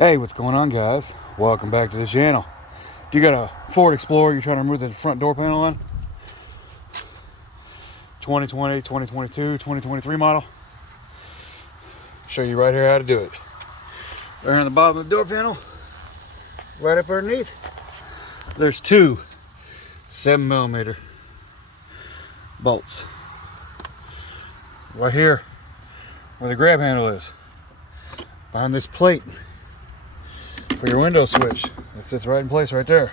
Hey, what's going on, guys? Welcome back to the channel. Do you got a Ford Explorer you're trying to remove the front door panel on? 2020, 2022, 2023 model? Show you right here how to do it. Right on the bottom of the door panel, right up underneath, there's two 7mm bolts. Right here, where the grab handle is, behind this plate for your window switch. It sits right in place right there.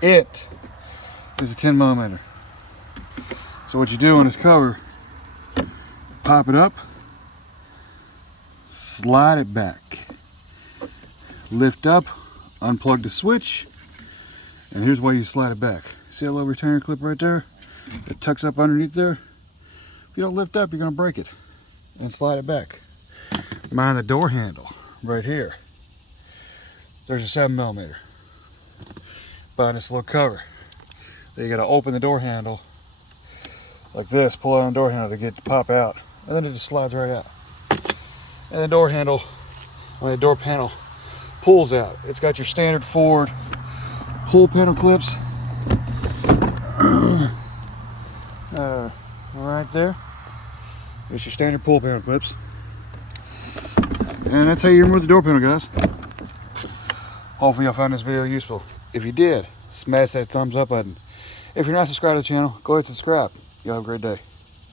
It is a 10mm. So what you do on this cover, pop it up, slide it back, lift up, unplug the switch, and here's why you slide it back. See that little retainer clip right there? It tucks up underneath there. If you don't lift up, you're gonna break it. And slide it back. Behind the door handle, right here, there's a 7mm behind this little cover. Then you gotta open the door handle like this, pull it on the door handle to get it to pop out, and then it just slides right out. And the door handle, when the door panel pulls out, it's got your standard Ford pull panel clips right there. It's your standard pull panel clips. And that's how you remove the door panel, guys. Hopefully y'all found this video useful. If you did, smash that thumbs up button. If you're not subscribed to the channel, go ahead and subscribe. Y'all have a great day.